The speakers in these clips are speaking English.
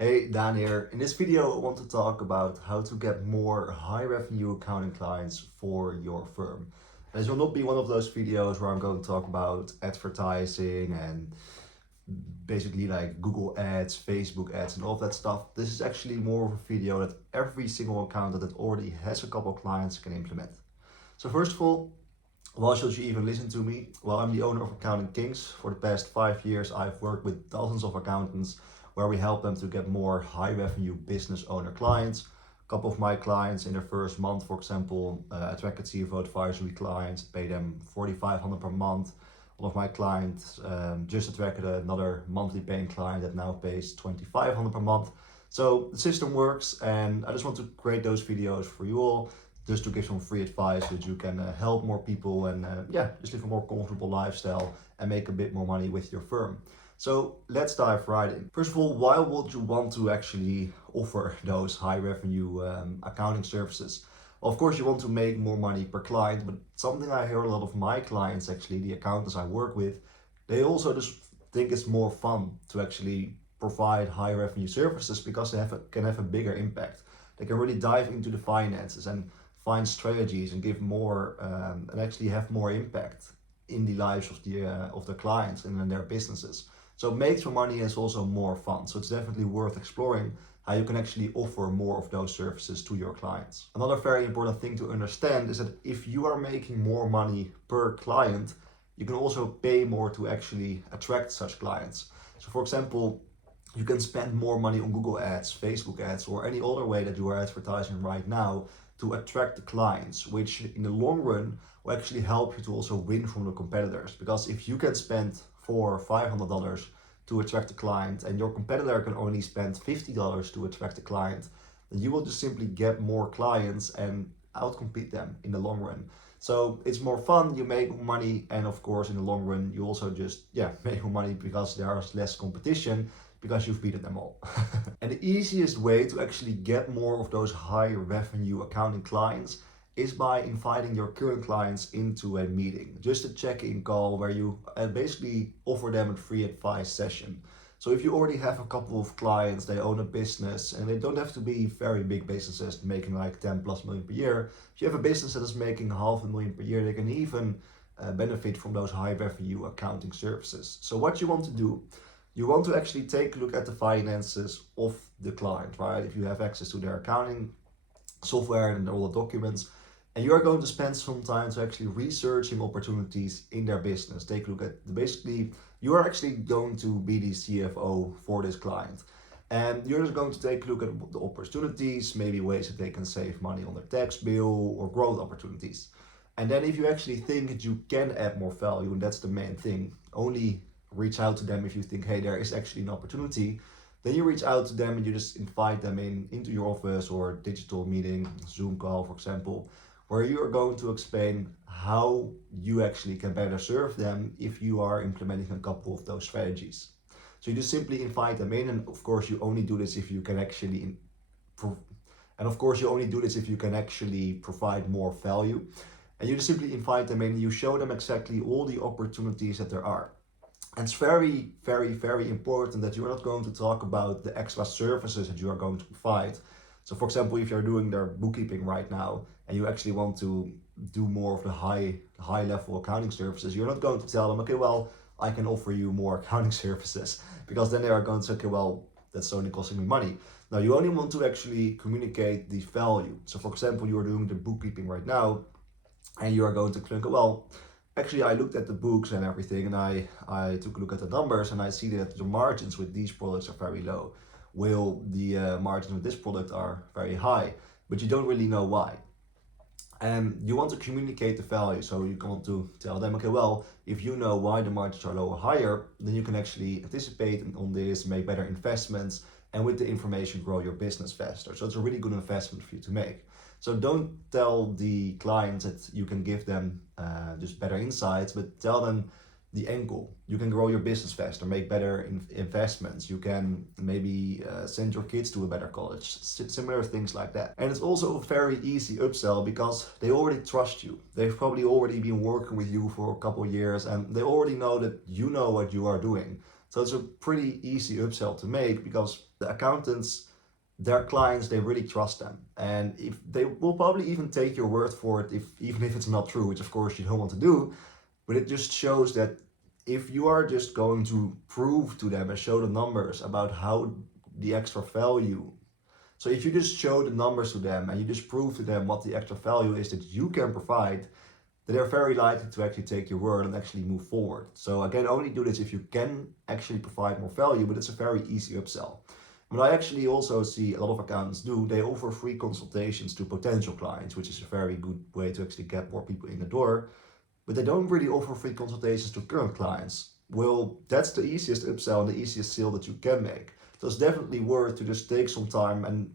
Hey, Dan here. In this video, I want to talk about how to get more high revenue accounting clients for your firm. This will not be one of those videos where I'm going to talk about advertising and basically like Google ads, Facebook ads and all of that stuff. This is actually more of a video that every single accountant that already has a couple of clients can implement. So first of all, why should you even listen to me? Well, I'm the owner of Accounting Kings. For the past 5 years, I've worked with dozens of accountants where we help them to get more high revenue business owner clients. A couple of my clients in their first month, for example, attracted CFO advisory clients, pay them $4,500 per month. One of my clients just attracted another monthly paying client that now pays $2,500 per month. So the system works, and I just want to create those videos for you all, just to give some free advice so that you can help more people and just live a more comfortable lifestyle and make a bit more money with your firm. So let's dive right in. First of all, why would you want to actually offer those high revenue accounting services? Well, of course, you want to make more money per client, but something I hear a lot of my clients, actually, the accountants I work with, they also just think it's more fun to actually provide high revenue services because they can have a bigger impact. They can really dive into the finances and find strategies and give more and actually have more impact in the lives of the clients and in their businesses. So it makes more money and it's also more fun. So it's definitely worth exploring how you can actually offer more of those services to your clients. Another very important thing to understand is that if you are making more money per client, you can also pay more to actually attract such clients. So for example, you can spend more money on Google ads, Facebook ads, or any other way that you are advertising right now to attract the clients, which in the long run will actually help you to also win from the competitors. Because if you can spend $400 or $500 to attract a client and your competitor can only spend $50 to attract a client, then you will just simply get more clients and outcompete them in the long run. So it's more fun, you make more money, and of course in the long run you also just make more money because there's less competition, because you've beaten them all. And the easiest way to actually get more of those high revenue accounting clients is by inviting your current clients into a meeting, just a check-in call where you basically offer them a free advice session. So if you already have a couple of clients, they own a business, and they don't have to be very big businesses making like 10+ million per year. If you have a business that is making $500,000 per year, they can even benefit from those high revenue accounting services. So what you want to do, you want to actually take a look at the finances of the client, right? If you have access to their accounting software and all the documents, and you are going to spend some time to actually researching opportunities in their business. Take a look at basically, you are actually going to be the CFO for this client. And you're just going to take a look at the opportunities, maybe ways that they can save money on their tax bill or growth opportunities. And then if you actually think that you can add more value, and that's the main thing, only reach out to them if you think, hey, there is actually an opportunity. Then you reach out to them and you just invite them into your office or digital meeting, Zoom call, for example, where you are going to explain how you actually can better serve them if you are implementing a couple of those strategies. So you just simply invite them in, and of course you only do this if you can actually provide more value. And you just simply invite them in, you show them exactly all the opportunities that there are. And it's very, very, very important that you are not going to talk about the extra services that you are going to provide. So for example, if you're doing their bookkeeping right now and you actually want to do more of the high level accounting services, you're not going to tell them, okay, well, I can offer you more accounting services, because then they are going to say, okay, well, that's only costing me money. Now you only want to actually communicate the value. So for example, you are doing the bookkeeping right now and you are going to think, well, actually, I looked at the books and everything, and I took a look at the numbers, and I see that the margins with these products are very low. While the margins with this product are very high, but you don't really know why. And you want to communicate the value, so you want to tell them, okay, well, if you know why the margins are low or higher, then you can actually anticipate on this, make better investments, and with the information grow your business faster. So it's a really good investment for you to make. So don't tell the clients that you can give them just better insights, but tell them the end goal. You can grow your business faster, make better investments. You can maybe send your kids to a better college, similar things like that. And it's also a very easy upsell because they already trust you. They've probably already been working with you for a couple of years and they already know that you know what you are doing. So it's a pretty easy upsell to make because The accountants, their clients, they really trust them. And if they will probably even take your word for it, even if it's not true, which of course you don't want to do, but it just shows that if you are just going to prove to them and show the numbers about how the extra value, so if you just show the numbers to them and you just prove to them what the extra value is that you can provide, then they're very likely to actually take your word and actually move forward. So again, only do this if you can actually provide more value, but it's a very easy upsell. What I actually also see a lot of accountants do, they offer free consultations to potential clients, which is a very good way to actually get more people in the door, but they don't really offer free consultations to current clients. Well, that's the easiest upsell and the easiest sale that you can make. So it's definitely worth to just take some time, and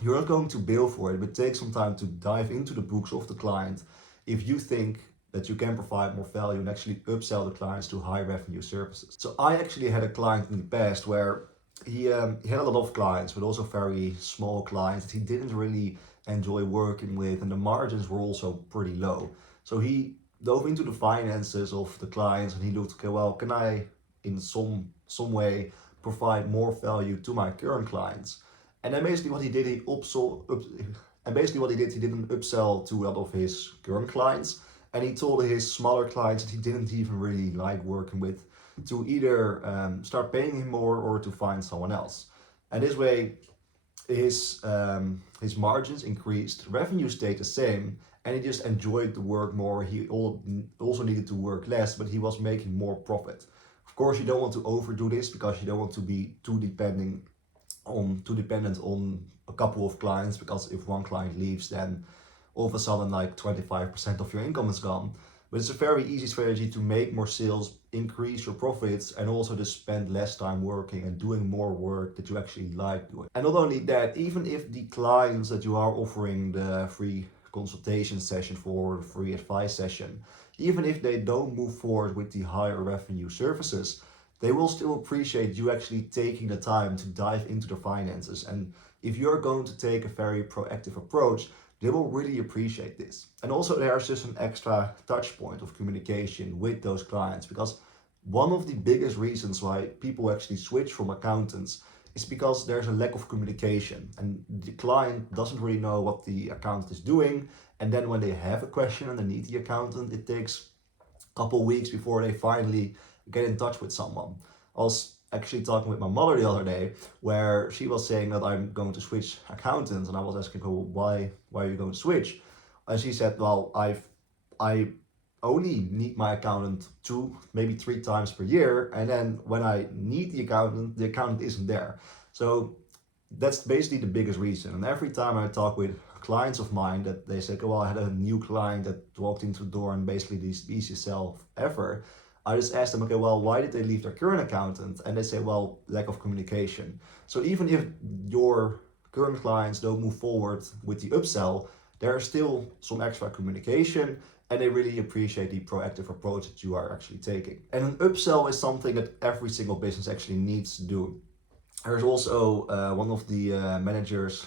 you're not going to bill for it, but take some time to dive into the books of the client if you think that you can provide more value and actually upsell the clients to high revenue services. So I actually had a client in the past where he had a lot of clients, but also very small clients that he didn't really enjoy working with, and the margins were also pretty low. So he dove into the finances of the clients and he looked, okay, well, can I in some way provide more value to my current clients? And then basically what he did, he did an upsell to a lot of his current clients, and he told his smaller clients that he didn't even really like working with to either start paying him more or to find someone else. And this way, his margins increased, revenue stayed the same, and he just enjoyed the work more. He also needed to work less, but he was making more profit. Of course, you don't want to overdo this because you don't want to be too dependent on a couple of clients, because if one client leaves, then all of a sudden like 25% of your income is gone. But it's a very easy strategy to make more sales, increase your profits, and also just spend less time working and doing more work that you actually like doing. And not only that, even if the clients that you are offering the free consultation session for, the free advice session, even if they don't move forward with the higher revenue services, they will still appreciate you actually taking the time to dive into their finances. And if you're going to take a very proactive approach, they will really appreciate this. And also there's just an extra touch point of communication with those clients, because one of the biggest reasons why people actually switch from accountants is because there's a lack of communication and the client doesn't really know what the accountant is doing. And then when they have a question and they need the accountant, it takes a couple weeks before they finally get in touch with someone. I was actually talking with my mother the other day where she was saying that I'm going to switch accountants, and I was asking her, well, why are you going to switch? And she said, well, I only need my accountant 2, maybe 3 times per year, and then when I need the accountant isn't there. So that's basically the biggest reason. And every time I talk with clients of mine that they say, oh, well, I had a new client that walked into the door and basically the easiest sell ever, I just ask them, okay, well, why did they leave their current accountant? And they say, well, lack of communication. So even if your current clients don't move forward with the upsell, there is still some extra communication, and they really appreciate the proactive approach that you are actually taking. And an upsell is something that every single business actually needs to do. There's also one of the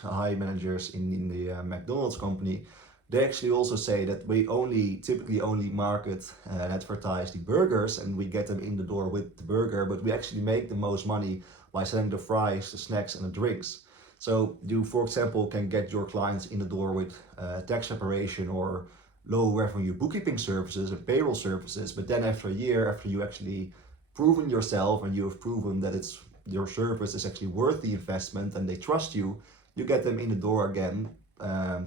high managers in the McDonald's company. They actually also say that we typically only market and advertise the burgers, and we get them in the door with the burger, but we actually make the most money by selling the fries, the snacks, and the drinks. So you, for example, can get your clients in the door with tax preparation or low revenue bookkeeping services and payroll services, but then after a year, after you actually proven yourself and you have proven that your service is actually worth the investment and they trust you, you get them in the door again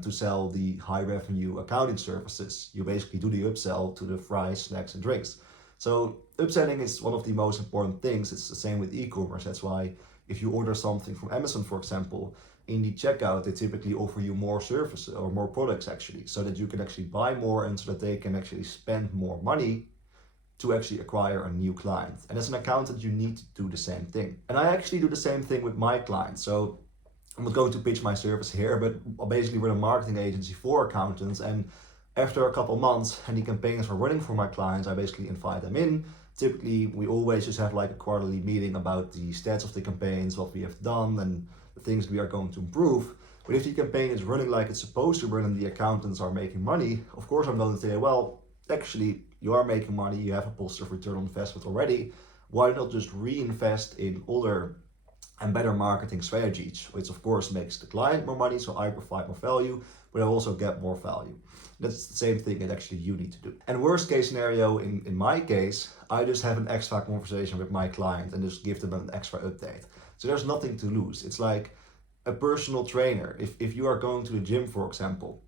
to sell the high revenue accounting services. You basically do the upsell to the fries, snacks, and drinks. So upselling is one of the most important things. It's the same with e-commerce. That's why if you order something from Amazon, for example, in the checkout, they typically offer you more services or more products actually, so that you can actually buy more and so that they can actually spend more money to actually acquire a new client. And as an accountant, you need to do the same thing. And I actually do the same thing with my clients. So I'm not going to pitch my service here, but basically we're a marketing agency for accountants. And after a couple months and the campaigns are running for my clients, I basically invite them in. Typically, we always just have like a quarterly meeting about the stats of the campaigns, what we have done, and the things we are going to improve. But if the campaign is running like it's supposed to run and the accountants are making money, of course I'm going to say, well, actually, you are making money, you have a positive return on investment already. Why not just reinvest in other and better marketing strategies, which of course makes the client more money, so I provide more value, but I also get more value. That's the same thing that actually you need to do. And worst case scenario, in my case, I just have an extra conversation with my client and just give them an extra update. So there's nothing to lose. It's like a personal trainer. If you are going to the gym, for example,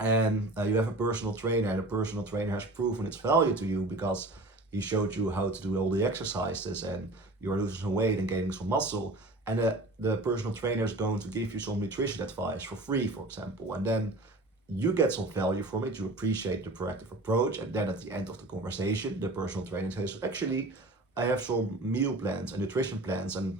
and you have a personal trainer, and the personal trainer has proven its value to you because he showed you how to do all the exercises, and you are losing some weight and gaining some muscle, and the personal trainer is going to give you some nutrition advice for free, for example, and then you get some value from it, you appreciate the proactive approach, and then at the end of the conversation, the personal trainer says, actually, I have some meal plans and nutrition plans, and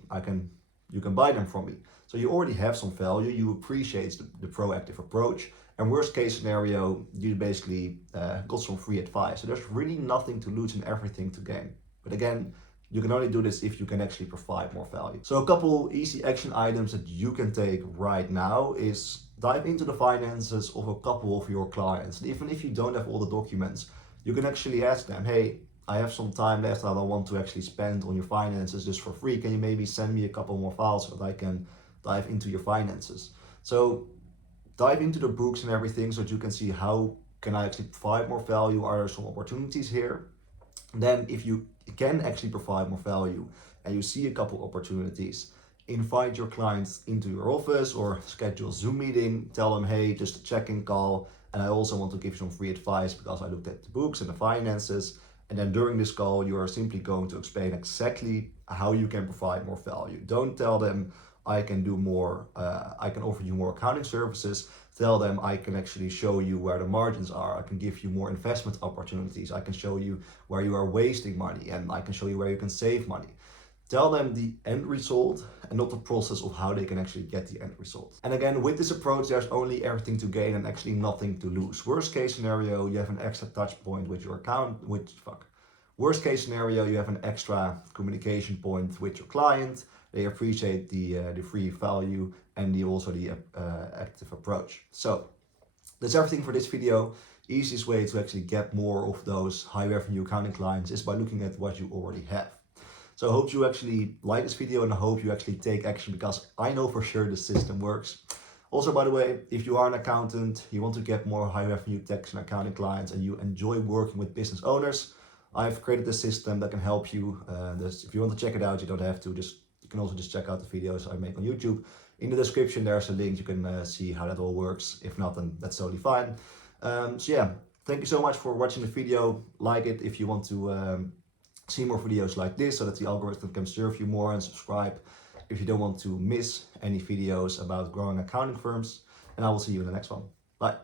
you can buy them from me. So you already have some value, you appreciate the proactive approach, and worst case scenario, you basically got some free advice. So there's really nothing to lose and everything to gain. But again, you can only do this if you can actually provide more value. So a couple easy action items that you can take right now is dive into the finances of a couple of your clients. Even if you don't have all the documents, you can actually ask them, hey, I have some time left that I want to actually spend on your finances just for free. Can you maybe send me a couple more files so that I can dive into your finances? So dive into the books and everything so that you can see how can I actually provide more value, are there some opportunities here? Then if you can actually provide more value and you see a couple opportunities, invite your clients into your office or schedule a Zoom meeting, tell them, hey, just a check-in call, and I also want to give you some free advice because I looked at the books and the finances. And then during this call, you are simply going to explain exactly how you can provide more value. Don't tell them, I can do more, I can offer you more accounting services. Tell them, I can actually show you where the margins are. I can give you more investment opportunities. I can show you where you are wasting money, and I can show you where you can save money. Tell them the end result and not the process of how they can actually get the end result. And again, with this approach, there's only everything to gain and actually nothing to lose. Worst case scenario, you have an extra touch point with your Worst case scenario, you have an extra communication point with your client. They appreciate the free value and the active approach. So that's everything for this video. Easiest way to actually get more of those high revenue accounting clients is by looking at what you already have. So I hope you actually like this video, and I hope you actually take action, because I know for sure the system works. Also, by the way, if you are an accountant, you want to get more high revenue tax and accounting clients, and you enjoy working with business owners, I've created a system that can help you. If you want to check it out, you don't have to. You can also just check out the videos I make on YouTube. In the description, there's a link. You can see how that all works. If not, then that's totally fine. So yeah, thank you so much for watching the video. Like it if you want to see more videos like this so that the algorithm can serve you more, and subscribe if you don't want to miss any videos about growing accounting firms. And I will see you in the next one. Bye.